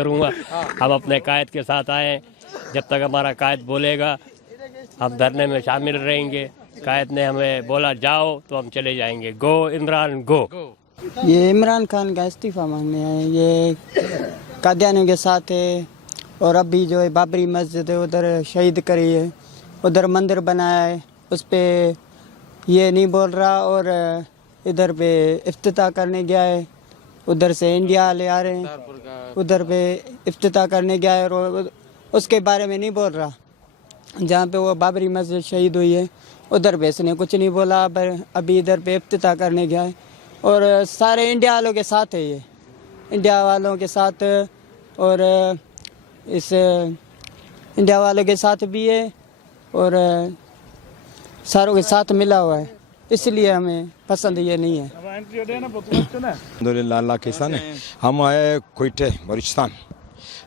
करूँगा। हम अपने कायद के साथ आए हैं, जब तक हमारा कायद बोलेगा हम धरने में शामिल रहेंगे। कायद ने हमें बोला जाओ तो हम चले जाएंगे। गो इमरान गो। ये इमरान खान का इस्तीफ़ा मांगने आए, ये कादियानियों के साथ है। और अभी जो है बाबरी मस्जिद है उधर शहीद करी है, उधर मंदिर बनाया है, उस पर ये नहीं बोल रहा। और इधर पे इफ्तिताह करने गया है, उधर से इंडिया ले आ रहे हैं, उधर पे इफ्तिताह करने गया है और उसके बारे में नहीं बोल रहा। जहाँ पे वो बाबरी मस्जिद शहीद हुई है उधर पे इसने कुछ नहीं बोला, अभी इधर पे इफ्तिताह करने गया है। और सारे इंडिया वालों के साथ है, ये इंडिया वालों के साथ और इस इंडिया वालों के साथ भी है और सारों के साथ मिला हुआ है, इसलिए हमें पसंद ये नहीं है। अल्हम्दुलिल्लाह अल्लाह के सन है। हम आए क्वेटे बलूचिस्तान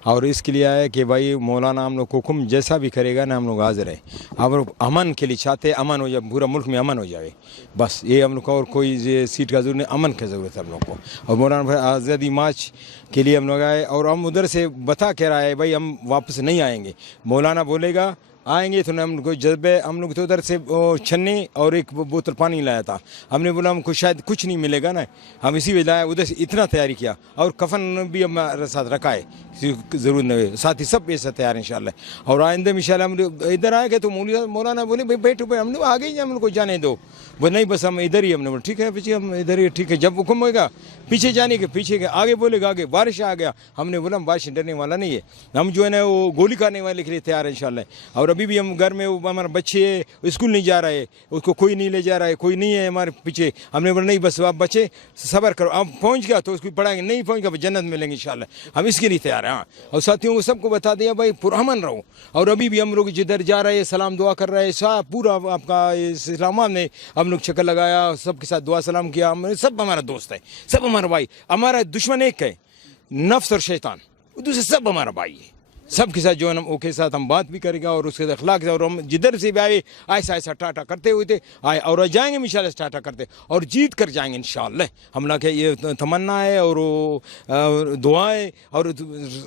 और इसके लिए आए कि भाई मौलाना हम लोग को हुक्म जैसा भी करेगा ना हम लोग हाजिर है। हम लोग अमन के लिए चाहते हैं, अमन हो जाए, पूरा मुल्क में अमन हो जाए, बस ये हम लोग का। और कोई ये सीट का जरूरत नहीं, अमन की ज़रूरत है हम लोग को। और मौलाना भाई आज़ादी मार्च के लिए हम लोग आए और हम उधर से बता के रहा है भाई हम वापस नहीं आएंगे। मौलाना बोलेगा आएंगे तो हम लोग जज्बे, हम लोग तो उधर से छन्नी और एक बोतल पानी लाया था। हमने बोला हमको शायद कुछ नहीं मिलेगा ना, हम इसी वजह लाया, उधर से इतना तैयारी किया और कफन भी हमारे साथ रखा है, ज़रूर नहीं साथ ही सब ऐसा तैयार है इंशाल्लाह। और आइंदे इंशाल्लाह हम इधर आए गए तो मौलाना बोले भाई बैठो भाई, हम लोग आगे ही हम लोग को जाने दो। वो नहीं बस हम इधर ही, हमने बोला ठीक है पीछे हम इधर ही, ठीक है जब हुक्म होगा पीछे जाने के पीछे के, आगे बोलेगा आगे। बारिश आ गया, हमने बोला बारिश डरने वाला नहीं है, हम जो है ना वो गोली खाने वाले के लिए तैयार है इंशाल्लाह। और अभी भी हम घर में हमारे बच्चे स्कूल नहीं जा रहे, उसको कोई नहीं ले जा रहा है, कोई नहीं है हमारे पीछे। हमने बोला नहीं बस आप बच्चे सब्र करो, आप पहुंच गया तो उसको पढ़ाएंगे, नहीं पहुंच गया जन्नत मिलेंगे इंशाल्लाह, हम इसके लिए तैयार हैं। हाँ, और साथियों को सबको बता दिया भाई पुरअमन रहो। और अभी भी हम लोग जिधर जा रहे हैं सलाम दुआ कर रहे हैं, सब पूरा आपका इस्लामाबाद में हम लोग चक्कर लगाया, सबके साथ दुआ सलाम किया। हम सब हमारा दोस्त है, सब हमारा भाई, हमारा दुश्मन एक है नफ्स और शैतान, दूसरे सब हमारा भाई है। सबके साथ जो है हम के साथ हम बात भी करेंगे और उसके अखलाक से। और हम जिधर से भी आए ऐसा ऐसा टाटा करते हुए थे आए और जाएंगे इंशाल्लाह टाटा करते और जीत कर जाएंगे इंशाल्लाह। हम लोग ये तमन्ना है और दुआ है और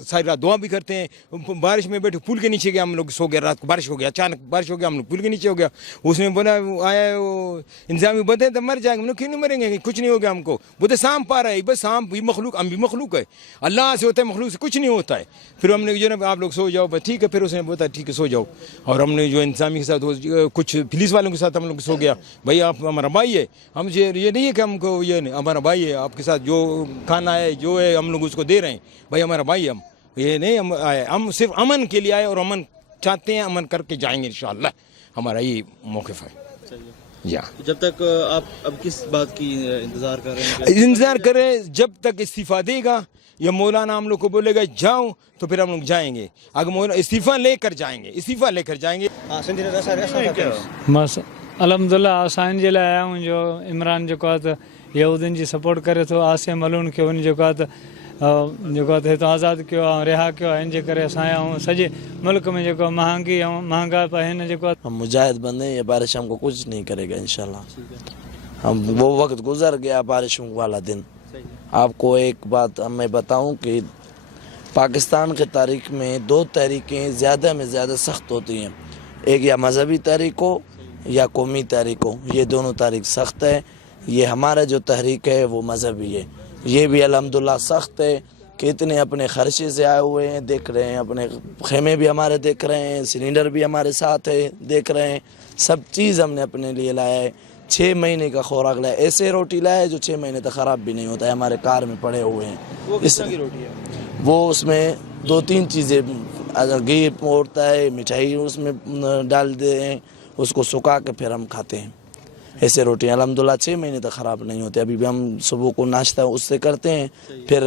सारी रात दुआ भी करते हैं। बारिश में बैठे पुल के नीचे गया, हम लोग सो गया, रात को बारिश हो गया, अचानक बारिश हो गया, हम लोग पुल के नीचे हो गया। उसमें बोला आया वो इंतजामी बंदे तो मर जाएंगे, हम लोग क्यों नहीं मरेंगे, कुछ नहीं हो गया हमको। बोलते सांप पा रहा है, बस सांप भी मखलूक, हम भी मखलूक है, अल्लाह से होता है, मखलूक से कुछ नहीं होता है। फिर हमने जो ना आप लोग सो जाओ, ठीक है। फिर उसने बोला ठीक है सो जाओ। और हमने जो इंतजामी के साथ कुछ पुलिस वालों के साथ हम लोग सो गया, भाई आप हमारा भाई है, हम ये नहीं है कि हमको ये नहीं, हमारा भाई है, आपके साथ जो खाना है जो है हम लोग उसको दे रहे हैं, भाई हमारा भाई है, हम ये नहीं हम आए, हम सिर्फ अमन के लिए आए और अमन चाहते हैं, अमन करके जाएंगे इंशाल्लाह। हमारा ये मौक़िफ़ है। जब तक आप अब किस बात की इंतजार कर रहे हैं? इंतजार करें जब तक इस्तीफा देगा या मौलाना हम लोग को बोलेगा जाओ तो फिर हम लोग जाएंगे। अगर मौलाना इस्तीफा लेकर जाएंगे, इस्तीफा लेकर जाएंगे। बस अल्हम्दुलिल्लाह असां जे लाइ आया आहियूं जो इमरान जेको आहे त यहूदियुनि जी सपोर्ट करे थो, आसिम मलून खे उन जेको आहे त हितां आज़ादु कयो आहे, रिहा कयो आहे, इन जे करे असां आया आहियूं। सॼे मुल्क में जेको महांगी ऐं महांगा पिया हिन जेको हम मुजाहिद बंदे हैं, ये बारिश हमको कुछ नहीं करेगा इंशाल्लाह। हम वो वक्त गुजर गया बारिशों वाला दिन। आपको एक बात मैं बताऊं कि पाकिस्तान के तारीख में दो तहरीकें ज़्यादा में ज़्यादा सख्त होती हैं, एक या मजहबी तहरीक हो या कौमी तहरीक हो, ये दोनों तारीख सख्त है। ये हमारा जो तहरीक है वो मजहबी है, ये भी अल्हम्दुलिल्लाह सख्त है कि इतने अपने खर्चे से आए हुए हैं, देख रहे हैं, अपने खेमे भी हमारे देख रहे हैं, सिलेंडर भी हमारे साथ है देख रहे हैं, सब चीज़ हमने अपने लिए लाया है। 6 महीने का खुराक लाया, ऐसे रोटी लाया है जो 6 महीने तक ख़राब भी नहीं होता है, हमारे कार में पड़े हुए हैं। वो किस तरह की रोटी है? वो उसमें 2-3 चीज़ें, अगर घी मोड़ता है, मिठाई उसमें डाल दे हैं, उसको सुखा के फिर हम खाते हैं। ऐसे रोटियां अल्हम्दुलिल्लाह 6 महीने तक ख़राब नहीं होते। अभी भी हम सुबह को नाश्ता उससे करते हैं, फिर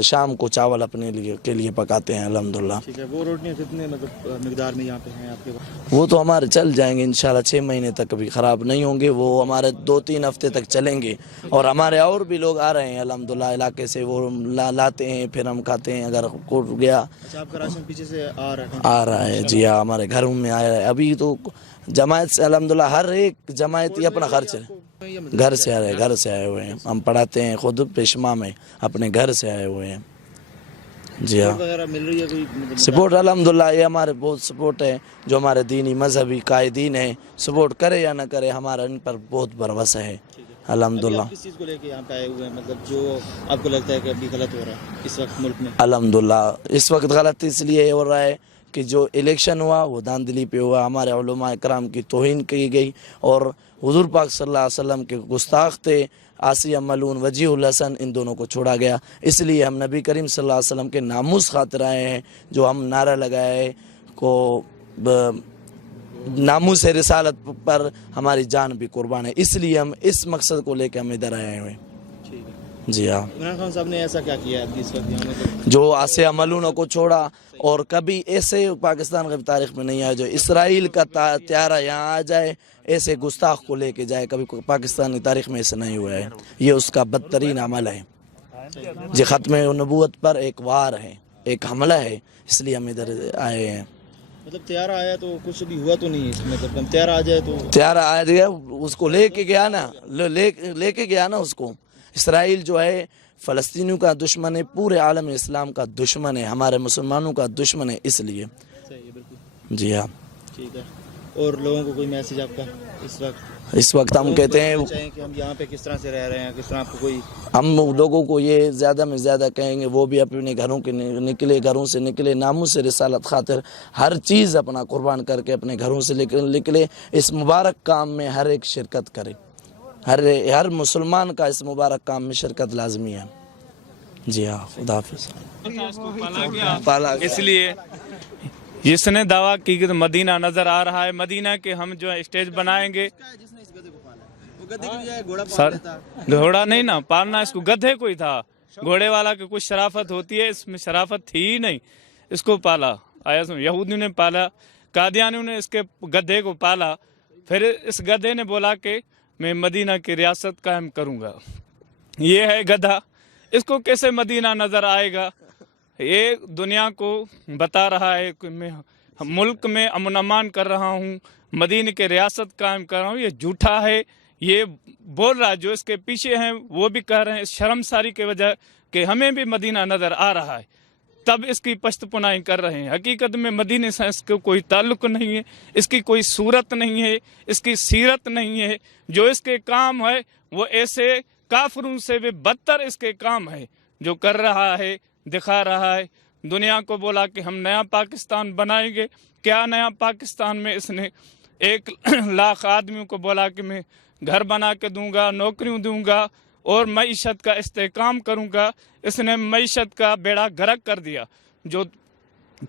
शाम को चावल अपने लिए पकाते हैं अल्हम्दुलिल्लाह। ठीक है, वो रोटियां कितने मतलब मिकदार में यहाँ पे हैं आपके पास? वो तो हमारे चल जाएंगे इंशाल्लाह, 6 महीने तक कभी ख़राब नहीं होंगे, वो हमारे 2-3 हफ्ते तक चलेंगे। और हमारे और भी लोग आ रहे हैं अल्हम्दुलिल्लाह इलाके से, वो लाते हैं, फिर हम खाते हैं। अगर कोट गया, अच्छा आपका राशन पीछे से आ रहा है जी हाँ, हमारे घरों में आया है। अभी तो जमायत से अल्हम्दुलिल्लाह हर एक जमायत ही अपना खर्च है, घर से आए हुए हैं। हम पढ़ाते हैं खुद पेशमा में, अपने घर से आए हुए हैं। जी हाँ, वगैरह मिल रही है कोई मतलब सपोर्ट अल्हम्दुलिल्लाह ये हमारे बहुत सपोर्ट है, जो हमारे दीनी मजहबी कायदीन है, सपोर्ट करे या ना करे हमारा इन पर बहुत भरोसा है अभी अल्हम्दुलिल्लाह। आप किस चीज़ को लेके यहाँ पे आए हुए हैं, मतलब जो आपको लगता है कि अभी गलत हो रहा है इस वक्त मुल्क में? अल्हम्दुलिल्लाह इस वक्त गलत इसलिए हो रहा है कि जो इलेक्शन हुआ वो धांधली पे हुआ, हमारे उलमा इकराम की तौहीन की गई और हुजूर पाक सल्लल्लाहु अलैहि वसल्लम के गुस्ताख थे आसिया मलून वजीहुल हसन, इन दोनों को छोड़ा गया। इसलिए हम नबी करीम सल्लल्लाहु अलैहि वसल्लम के नामूस खातिर आए हैं, जो हम नारा लगाए को नामूस रिसालत पर हमारी जान भी कुर्बान है, इसलिए हम इस मकसद को लेकर हम इधर आए हुए हैं। ठीक है। जी हाँ, इमरान खान साहब ने ऐसा क्या किया है इस वक्त यहाँ में? जो आसिया मलूनों को छोड़ा और कभी ऐसे पाकिस्तान की तारीख में नहीं आया जो इसराइल का त्यारा यहाँ आ जाए, ऐसे गुस्ताख को लेके जाए, कभी पाकिस्तान की तारीख में ऐसा नहीं हुआ है। ये उसका बदतरीन अमल है, ये ख़त्म नबूवत पर एक वार है, एक हमला है, इसलिए हम इधर आए हैं। मतलब त्यारा आया तो कुछ भी हुआ तो नहीं है इसमें, मतलब त्यारा आ जाए तो त्यारा आ गया, उसको लेके गया ना, लेके गया ना उसको। इसराइल जो है फ़लस्तीनियों का दुश्मन है, पूरे आलम इस्लाम का दुश्मन है, हमारे मुसलमानों का दुश्मन है, इसलिए। सही है, बिल्कुल जी हाँ, ठीक है। और लोगों को कोई मैसेज आपका इस वक्त हम कहते हैं चाहें कि हम यहाँ पे किस तरह से रह रहे हैं, किस तरह आपको कोई हम लोगों को ये ज़्यादा में ज़्यादा कहेंगे वो भी अपने घरों के निकले, घरों से निकले, नामूस से रिसालत खातिर हर चीज़ अपना कुर्बान करके अपने घरों से निकले, इस मुबारक काम में हर एक शिरकत करे, हर मुसलमान का इस मुबारक काम में शिरकत लाजमी है। जी हाँ, खुदा हाफिज़। पाला गया। इसलिए जिसने दावा की कि मदीना नजर आ रहा है, मदीना के हम जो है स्टेज बनाएंगे। जिसने इस गधे को पाला वो गधे की बजाय घोड़ा पाल सर लेता। घोड़ा नहीं ना पालना, इसको गधे कोई था, घोड़े वाला की कुछ शराफत होती है, इसमें शराफत थी ही नहीं, इसको पाला। आया सुन, यहूदियों ने पाला, कादियानियों ने इसके गधे को पाला, फिर इस गधे ने बोला कि मैं मदीना की रियासत कायम करूंगा। ये है गधा, इसको कैसे मदीना नजर आएगा? ये दुनिया को बता रहा है कि मैं मुल्क में अमन अमान कर रहा हूँ, मदीने के रियासत कायम कर रहा हूँ। ये झूठा है, ये बोल रहा है, जो इसके पीछे हैं वो भी कह रहे हैं शर्मसारी के वजह कि हमें भी मदीना नज़र आ रहा है, तब इसकी पश्तपुनाई कर रहे हैं। हकीकत में मदीने से इसको कोई ताल्लुक नहीं है, इसकी कोई सूरत नहीं है, इसकी सीरत नहीं है। जो इसके काम है वो ऐसे काफिरों से भी बदतर इसके काम है जो कर रहा है, दिखा रहा है। दुनिया को बोला कि हम नया पाकिस्तान बनाएंगे। क्या नया पाकिस्तान में इसने 1 लाख आदमियों को बोला कि मैं घर बना के दूंगा, नौकरियों दूंगा और मईशत का इस्तेकाम करूंगा। इसने मईशत का बेड़ा गर्क कर दिया। जो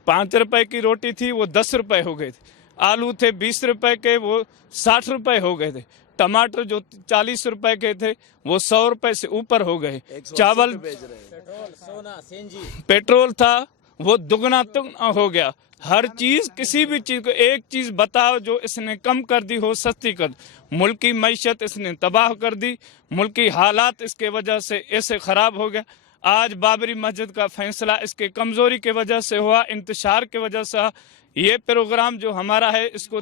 5 रुपए की रोटी थी वो 10 रुपए हो गए थे, आलू थे 20 रुपए के वो 60 रुपए हो गए थे, टमाटर जो 40 रुपए के थे वो 100 रुपए से ऊपर हो गए, चावल पेट्रोल था वो दुगना तुगना हो गया। हर चीज, किसी भी चीज को एक चीज बताओ जो इसने कम कर दी हो, सस्ती कर दी। मुल्क की मैशत इसने तबाह कर दी, मुल्क की हालात इसके वजह से ऐसे खराब हो गया। आज बाबरी मस्जिद का फैसला इसके कमजोरी के वजह से हुआ, इंतशार के वजह से। ये प्रोग्राम जो हमारा है इसको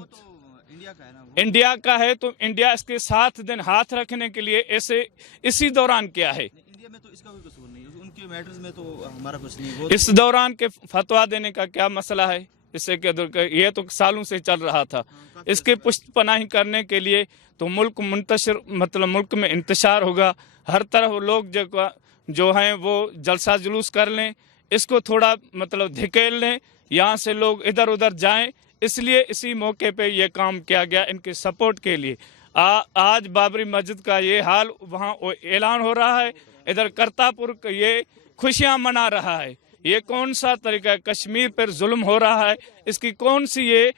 इंडिया का है, तो इंडिया इसके 7 दिन हाथ रखने के लिए ऐसे इसी दौरान किया है। इंडिया में तो इसका कोई कसूर नहीं, उनके मैटर्स में तो हमारा कुछ नहीं। वो इस दौरान के फतवा देने का क्या मसला है? इससे ये तो सालों से चल रहा था। इसके पुष्टपनाही करने के लिए तो मुल्क मुंतशिर, मतलब मुल्क में इंतशार होगा, हर तरफ लोग जो हैं वो जलसा जुलूस कर लें, इसको थोड़ा मतलब धकेल लें, यहाँ से लोग इधर उधर जाएं। इसलिए इसी मौके पे ये काम किया गया इनके सपोर्ट के लिए। आज बाबरी मस्जिद का ये हाल वहाँ ऐलान हो रहा है, इधर करतापुर ये खुशियाँ मना रहा है। ये कौन सा तरीका है? कश्मीर पर जुल्म हो रहा है, इसकी कौन सी ये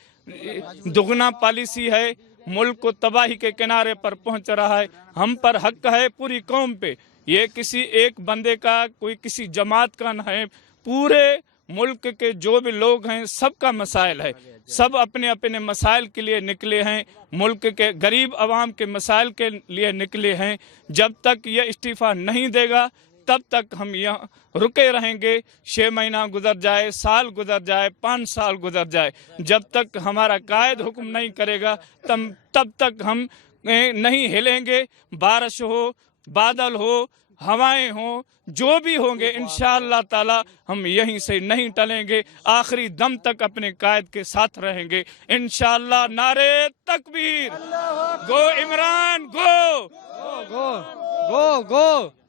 दुगना पॉलिसी है? मुल्क को तबाही के किनारे पर पहुंच रहा है। हम पर हक है पूरी कौम पे, ये किसी एक बंदे का, कोई किसी जमात का न है, पूरे मुल्क के जो भी लोग हैं सबका मसाइल है। सब अपने अपने मसाइल के लिए निकले हैं, मुल्क के गरीब आवाम के मसाइल के लिए निकले हैं। जब तक ये इस्तीफ़ा नहीं देगा तब तक हम यहाँ रुके रहेंगे। 6 महीना गुजर जाए, साल गुजर जाए, 5 साल गुजर जाए, जब तक हमारा कायद हुक्म नहीं करेगा तब तक हम नहीं हिलेंगे। बारिश हो, बादल हो, हवाएं हों, जो भी होंगे इंशाअल्लाह ताला हम यहीं से नहीं टलेंगे, आखिरी दम तक अपने कायद के साथ रहेंगे इंशाअल्लाह। नारे तकबीर, गो इमरान गो, गो गो गो।